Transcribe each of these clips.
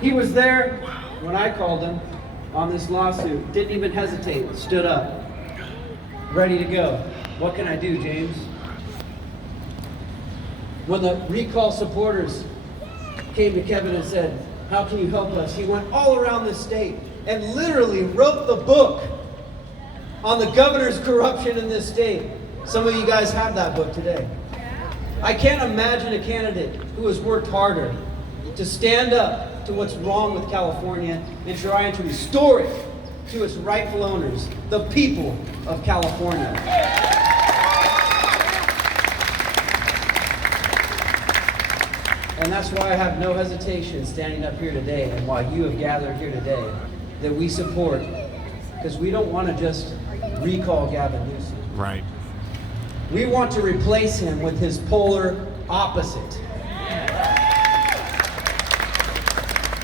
He was there when I called him on this lawsuit. Didn't even hesitate, stood up, ready to go. What can I do, James? When the recall supporters came to Kevin and said, how can you help us? He went all around the state and literally wrote the book on the governor's corruption in this state. Some of you guys have that book today. I can't imagine a candidate who has worked harder to stand up to what's wrong with California and trying to restore it to its rightful owners, the people of California. And that's why I have no hesitation standing up here today, and why you have gathered here today, that we support, because we don't want to just recall Gavin Newsom. Right. We want to replace him with his polar opposite.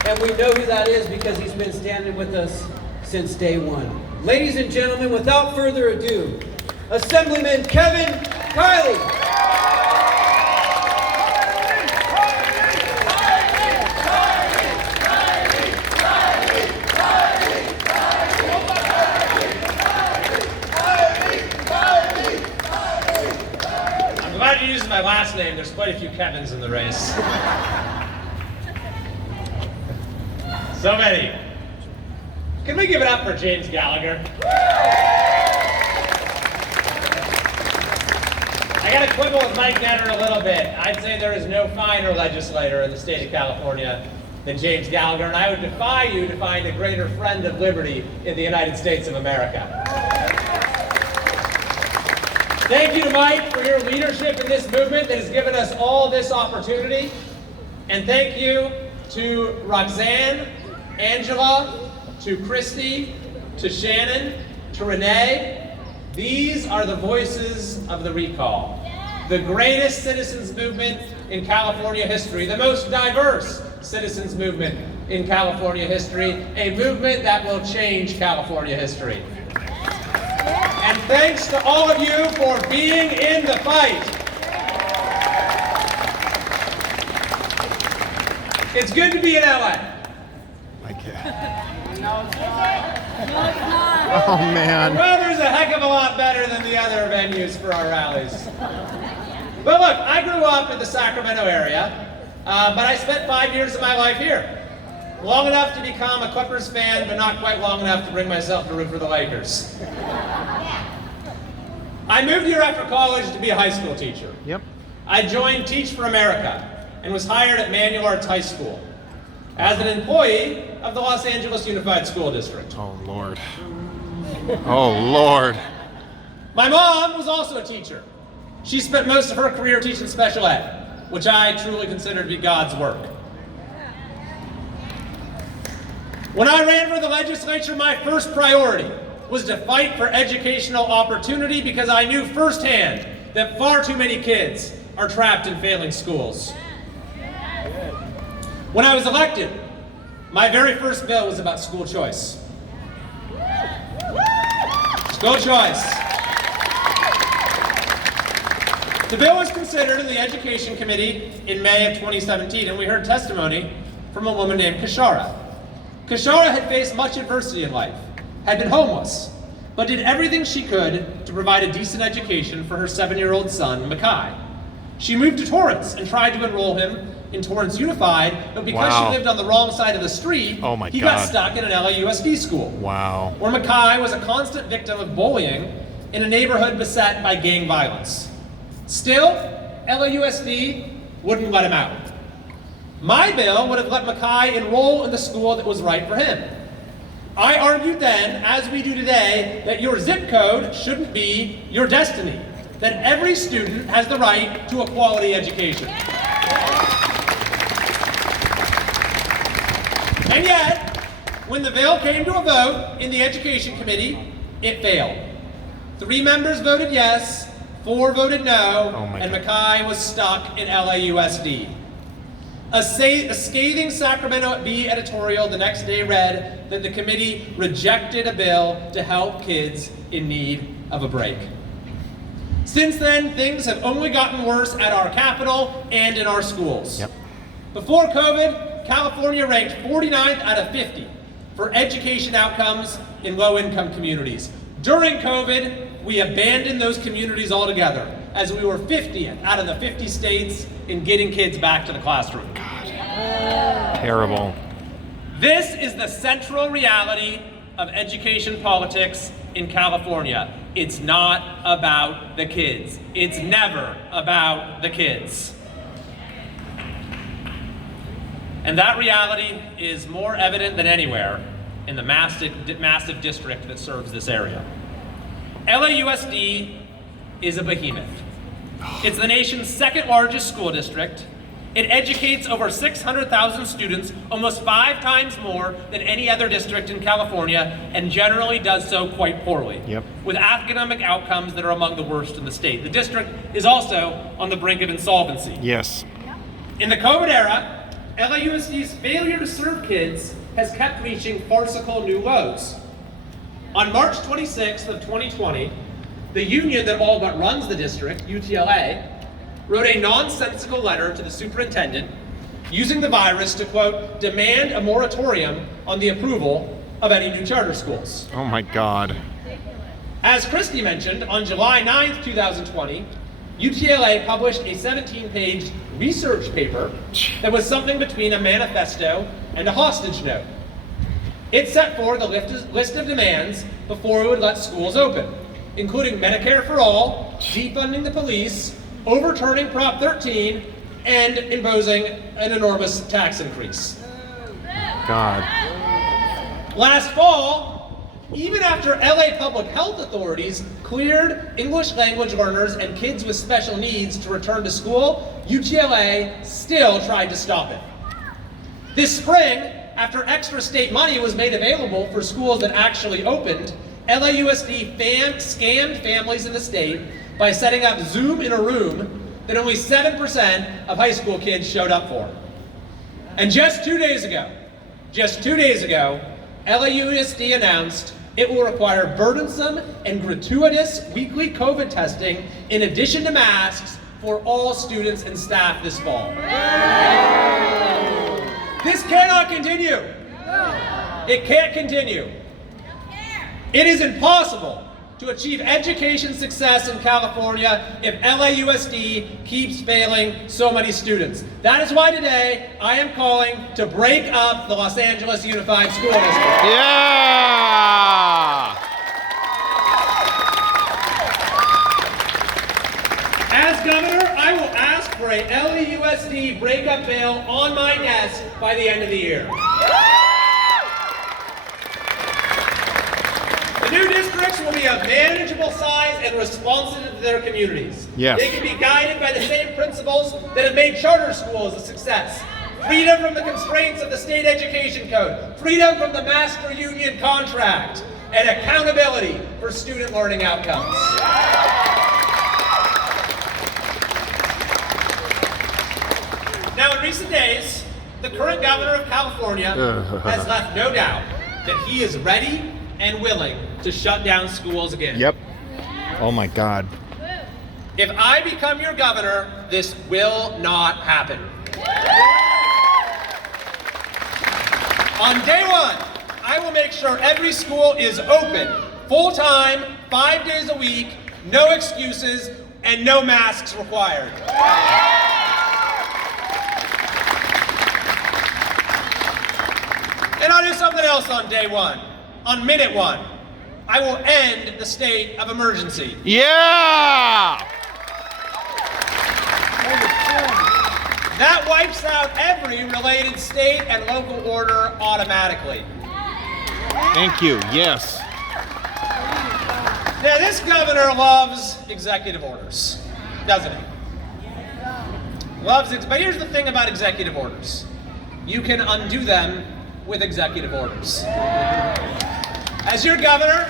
And we know who that is because he's been standing with us since day one. Ladies and gentlemen, without further ado, Assemblyman Kevin Kiley. I'm glad you used my last name. There's quite a few Kevins in the race. So many. Can we give it up for James Gallagher? I gotta quibble with Mike Netter a little bit. I'd say there is no finer legislator in the state of California than James Gallagher, and I would defy you to find a greater friend of liberty in the United States of America. Thank you to Mike for your leadership in this movement that has given us all this opportunity. And thank you to Roxanne, Angela, to Christy, to Shannon, to Renee. These are the voices of the recall. The greatest citizens movement in California history, the most diverse citizens movement in California history, a movement that will change California history. And thanks to all of you for being in the fight. It's good to be in LA. I can't. No, it's not. Oh, man. Well, there's a heck of a lot better than the other venues for our rallies. But look, I grew up in the Sacramento area, but I spent 5 years of my life here. Long enough to become a Clippers fan, but not quite long enough to bring myself to root for the Lakers. I moved here after college to be a high school teacher. Yep. I joined Teach for America and was hired at Manual Arts High School as an employee of the Los Angeles Unified School District. Oh, Lord. Oh, Lord. My mom was also a teacher. She spent most of her career teaching special ed, which I truly consider to be God's work. When I ran for the legislature, my first priority was to fight for educational opportunity because I knew firsthand that far too many kids are trapped in failing schools. When I was elected, my very first bill was about school choice. School choice. The bill was considered in the Education Committee in May of 2017, and we heard testimony from a woman named Kashara. Kashara had faced much adversity in life, had been homeless, but did everything she could to provide a decent education for her 7-year-old son, Makai. She moved to Torrance and tried to enroll him in Torrance Unified, but because Wow. she lived on the wrong side of the street, Oh my he God. got stuck in an LAUSD school, Wow. where Makai was a constant victim of bullying in a neighborhood beset by gang violence. Still, LAUSD wouldn't let him out. My bill would have let Makai enroll in the school that was right for him. I argued then, as we do today, that your zip code shouldn't be your destiny, that every student has the right to a quality education. And yet, when the bill came to a vote in the Education Committee, it failed. 3 members voted yes, 4 voted no, Oh my and God. Makai was stuck in LAUSD. A scathing Sacramento Bee editorial the next day read that the committee rejected a bill to help kids in need of a break. Since then, things have only gotten worse at our capital and in our schools. Yep. Before COVID, California ranked 49th out of 50 for education outcomes in low-income communities. During COVID, we abandoned those communities altogether, as we were 50th out of the 50 states in getting kids back to the classroom. Terrible. This is the central reality of education politics in California. It's not about the kids. It's never about the kids. And that reality is more evident than anywhere in the massive district that serves this area. LAUSD is a behemoth. It's the nation's second largest school district. It educates over 600,000 students, almost 5 times more than any other district in California, and generally does so quite poorly, with academic outcomes that are among the worst in the state. The district is also on the brink of insolvency. Yes. In the COVID era, LAUSD's failure to serve kids has kept reaching farcical new lows. On March 26th of 2020, the union that all but runs the district, UTLA, wrote a nonsensical letter to the superintendent using the virus to, quote, demand a moratorium on the approval of any new charter schools. Oh my God. As Christy mentioned, on July 9th, 2020, UTLA published a 17-page research paper that was something between a manifesto and a hostage note. It set forth a list of demands before it would let schools open, including Medicare for all, defunding the police, overturning Prop 13, and imposing an enormous tax increase. God. Last fall, even after LA public health authorities cleared English language learners and kids with special needs to return to school, UTLA still tried to stop it. This spring, after extra state money was made available for schools that actually opened, LAUSD scammed families in the state by setting up Zoom in a room that only 7% of high school kids showed up for. And just two days ago, LAUSD announced it will require burdensome and gratuitous weekly COVID testing in addition to masks for all students and staff this fall. This cannot continue. It can't continue. It is impossible to achieve education success in California if LAUSD keeps failing so many students. That is why today I am calling to break up the Los Angeles Unified School District. Yeah! As governor, I will ask for a LAUSD breakup bill on my desk by the end of the year. The new districts will be of manageable size and responsive to their communities. Yes. They can be guided by the same principles that have made charter schools a success. Freedom from the constraints of the state education code, freedom from the master union contract, and accountability for student learning outcomes. Now, in recent days, the current governor of California has left no doubt that he is ready and willing to shut down schools again. Yep. Oh my God. If I become your governor, this will not happen. On day one, I will make sure every school is open, full-time, 5 days a week, no excuses, and no masks required. And I'll do something else on day one. On minute one, I will end the state of emergency. Yeah! That wipes out every related state and local order automatically. Thank you. Yes. Now, this governor loves executive orders, doesn't he? Loves it, but here's the thing about executive orders. You can undo them with executive orders. As your governor,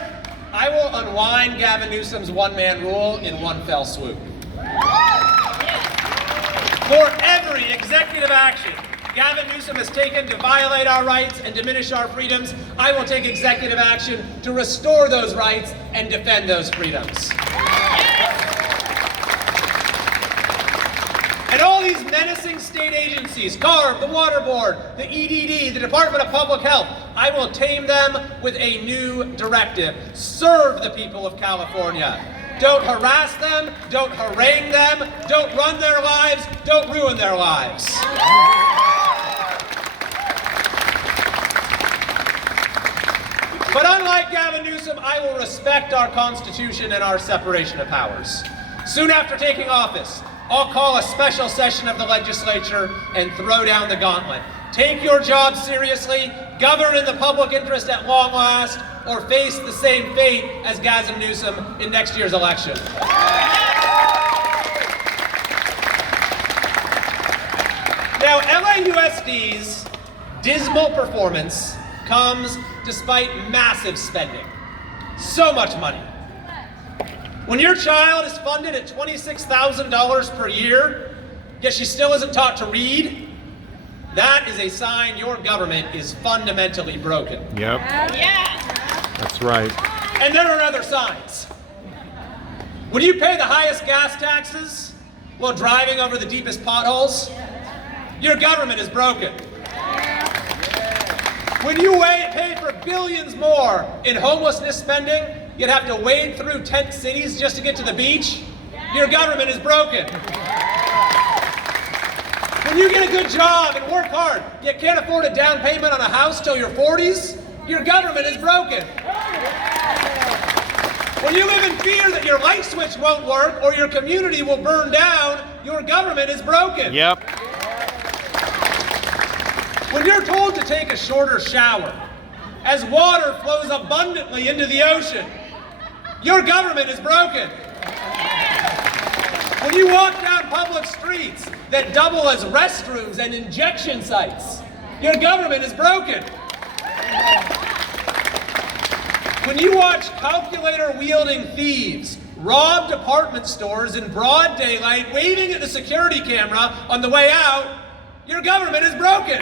I will unwind Gavin Newsom's one-man rule in one fell swoop. For every executive action Gavin Newsom has taken to violate our rights and diminish our freedoms, I will take executive action to restore those rights and defend those freedoms. And all these menacing state agencies, CARB, the Water Board, the EDD, the Department of Public Health, I will tame them with a new directive. Serve the people of California. Don't harass them, don't harangue them, don't run their lives, don't ruin their lives. But unlike Gavin Newsom, I will respect our Constitution and our separation of powers. Soon after taking office, I'll call a special session of the legislature and throw down the gauntlet. Take your job seriously, govern in the public interest at long last, or face the same fate as Gavin Newsom in next year's election. Now, LAUSD's dismal performance comes despite massive spending. So much money. When your child is funded at $26,000 per year, yet she still isn't taught to read, that is a sign your government is fundamentally broken. Yep. Yeah. That's right. And there are other signs. When you pay the highest gas taxes while driving over the deepest potholes, your government is broken. When you pay for billions more in homelessness spending, you'd have to wade through tent cities just to get to the beach, your government is broken. When you get a good job and work hard, yet can't afford a down payment on a house till your 40s, your government is broken. When you live in fear that your light switch won't work or your community will burn down, your government is broken. Yep. When you're told to take a shorter shower as water flows abundantly into the ocean, your government is broken. When you walk down public streets that double as restrooms and injection sites, your government is broken. When you watch calculator-wielding thieves rob department stores in broad daylight, waving at the security camera on the way out, your government is broken.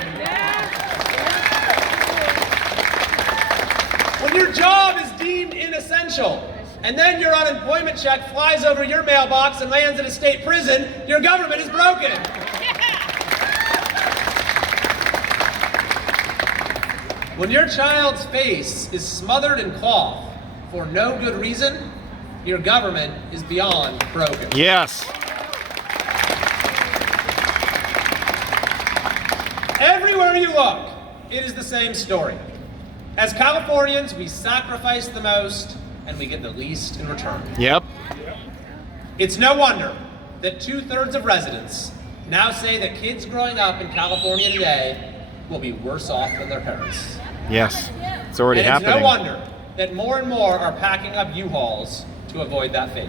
When your job is deemed inessential, and then your unemployment check flies over your mailbox and lands in a state prison, your government is broken. When your child's face is smothered in cloth for no good reason, your government is beyond broken. Yes. Everywhere you look, it is the same story. As Californians, we sacrifice the most and we get the least in return. Yep. It's no wonder that 2/3 of residents now say that kids growing up in California today will be worse off than their parents. Yes. It's already And it's happening. no wonder that more and more are packing up U-Hauls to avoid that fate.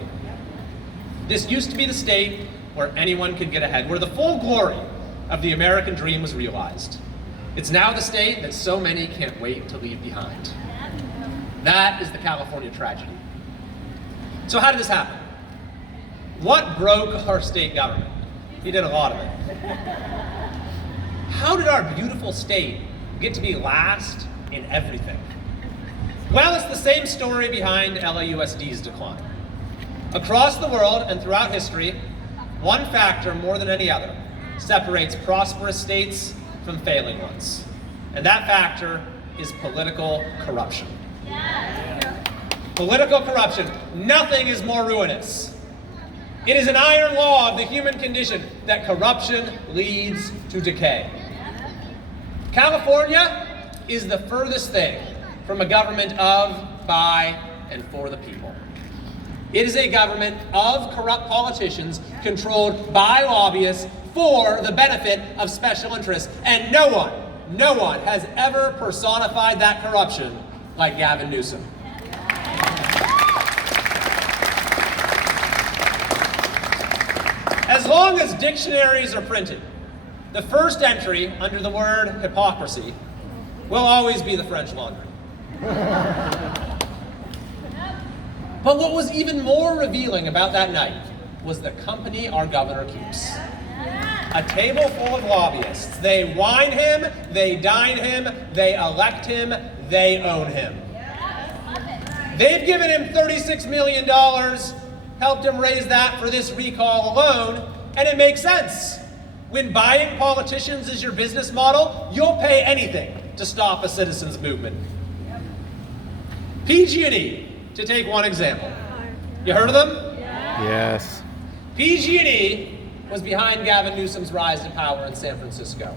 This used to be the state where anyone could get ahead, where the full glory of the American dream was realized. It's now the state that so many can't wait to leave behind. That is the California tragedy. So how did this happen? What broke our state government? We did a lot of it. How did our beautiful state get to be last in everything? Well, it's the same story behind LAUSD's decline. Across the world and throughout history, one factor more than any other separates prosperous states from failing ones. And that factor is political corruption. Political corruption. Nothing is more ruinous. It is an iron law of the human condition that corruption leads to decay. California is the furthest thing from a government of, by, and for the people. It is a government of corrupt politicians controlled by lobbyists for the benefit of special interests. And no one has ever personified that corruption like Gavin Newsom. As long as dictionaries are printed, the first entry under the word hypocrisy will always be the French Laundry. But what was even more revealing about that night was the company our governor keeps. A table full of lobbyists. They wine him, they dine him, they elect him, they own him. They've given him $36 million, helped him raise that for this recall alone, And it makes sense. When buying politicians is your business model, you'll pay anything to stop a citizens' movement. PG&E, to take one example. You heard of them? Yes. PG&E was behind Gavin Newsom's rise to power in San Francisco.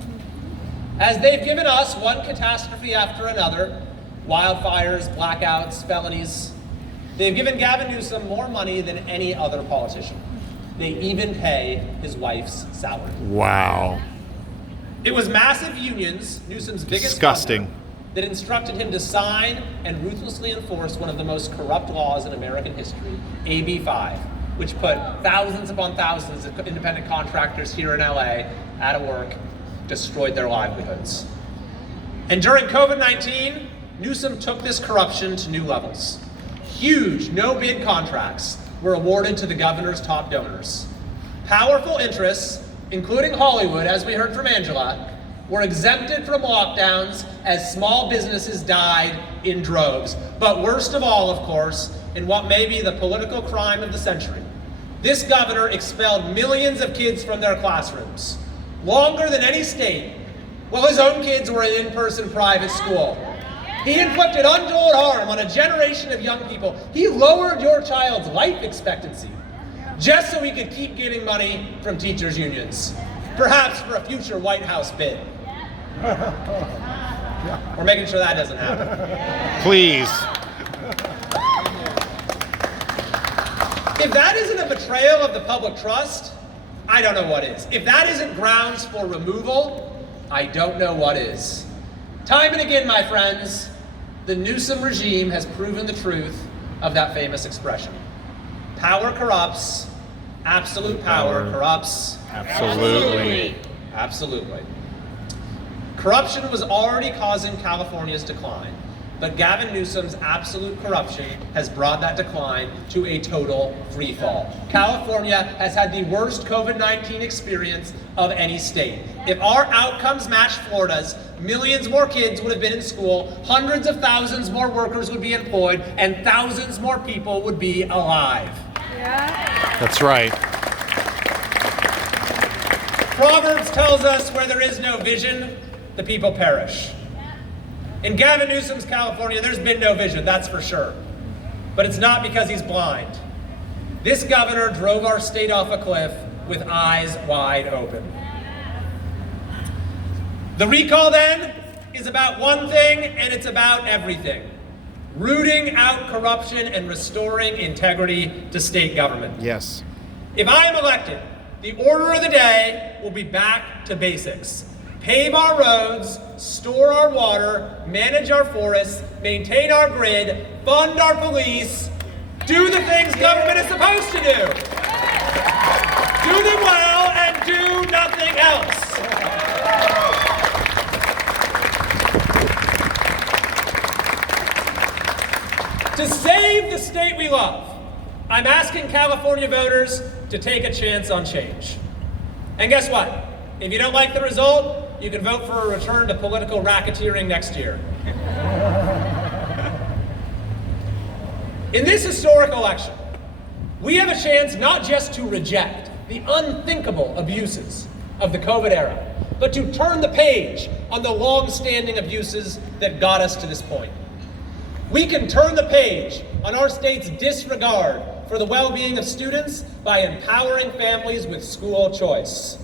As they've given us one catastrophe after another, wildfires, blackouts, felonies, they've given Gavin Newsom more money than any other politician. They even pay his wife's salary. Wow. It was massive unions, Newsom's biggest Disgusting. funder, that instructed him to sign and ruthlessly enforce one of the most corrupt laws in American history, AB 5, which put thousands upon thousands of independent contractors here in LA out of work, destroyed their livelihoods. And during COVID-19, Newsom took this corruption to new levels. Huge no-bid contracts were awarded to the governor's top donors. Powerful interests, including Hollywood, as we heard from Angela, were exempted from lockdowns as small businesses died in droves. But worst of all, of course, in what may be the political crime of the century, this governor expelled millions of kids from their classrooms, longer than any state, while his own kids were in in-person private school. He inflicted untold harm on a generation of young people. He lowered your child's life expectancy just so he could keep getting money from teachers' unions, perhaps for a future White House bid. We're making sure that doesn't happen. Please. If that isn't a betrayal of the public trust, I don't know what is. If that isn't grounds for removal, I don't know what is. Time and again, my friends, the Newsom regime has proven the truth of that famous expression. Power corrupts, absolute power corrupts. Absolutely. Absolutely. Corruption was already causing California's decline, but Gavin Newsom's absolute corruption has brought that decline to a total free fall. California has had the worst COVID-19 experience of any state. If our outcomes matched Florida's, millions more kids would have been in school, hundreds of thousands more workers would be employed, and thousands more people would be alive. That's right. Proverbs tells us where there is no vision, the people perish. In Gavin Newsom's California, there's been no vision, that's for sure. But it's not because he's blind. This governor drove our state off a cliff with eyes wide open. The recall then is about one thing, and it's about everything. Rooting out corruption and restoring integrity to state government. Yes. If I am elected, the order of the day will be back to basics. Pave our roads, store our water, manage our forests, maintain our grid, fund our police, do the things government is supposed to do. Do them well and do nothing else. To save the state we love, I'm asking California voters to take a chance on change. And guess what? If you don't like the result, you can vote for a return to political racketeering next year. In this historic election, we have a chance not just to reject the unthinkable abuses of the COVID era, but to turn the page on the long-standing abuses that got us to this point. We can turn the page on our state's disregard for the well-being of students by empowering families with school choice.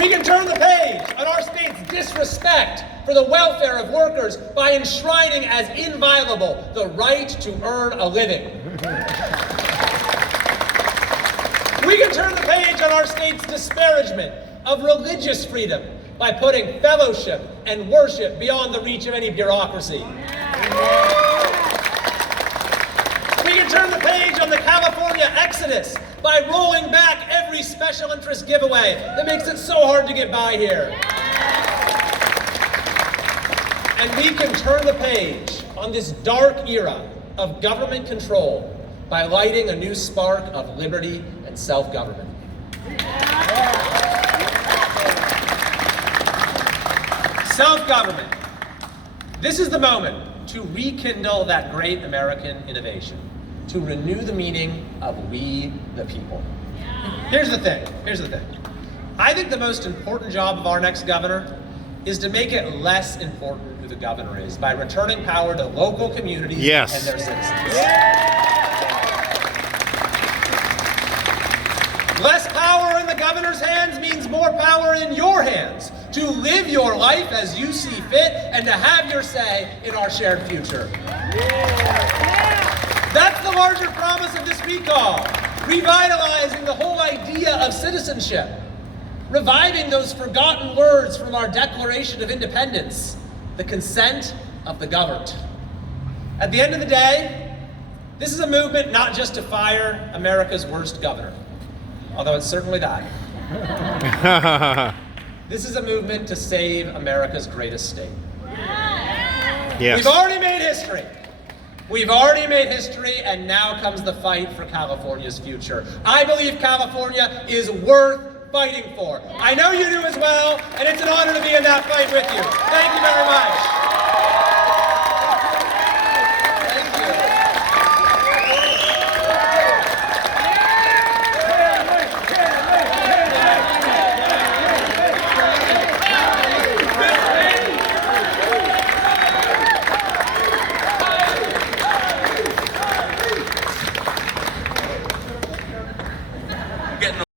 We can turn the page on our state's disrespect for the welfare of workers by enshrining as inviolable the right to earn a living. We can turn the page on our state's disparagement of religious freedom by putting fellowship and worship beyond the reach of any bureaucracy. We can turn the page on the California exodus by rolling back every special interest giveaway that makes it so hard to get by here. And we can turn the page on this dark era of government control by lighting a new spark of liberty and self-government. Self-government. This is the moment to rekindle that great American innovation. to renew the meaning of we the people. Here's the thing. I think the most important job of our next governor is to make it less important who the governor is by returning power to local communities Yes. and their citizens. Less power in the governor's hands means more power in your hands to live your life as you see fit and to have your say in our shared future. That's the larger promise of this recall, revitalizing the whole idea of citizenship, reviving those forgotten words from our Declaration of Independence, the consent of the governed. At the end of the day, this is a movement not just to fire America's worst governor, although it's certainly that. This is a movement to save America's greatest state. Yes. We've already made history. We've already made history, and now comes the fight for California's future. I believe California is worth fighting for. I know you do as well, and it's an honor to be in that fight with you. Thank you very much.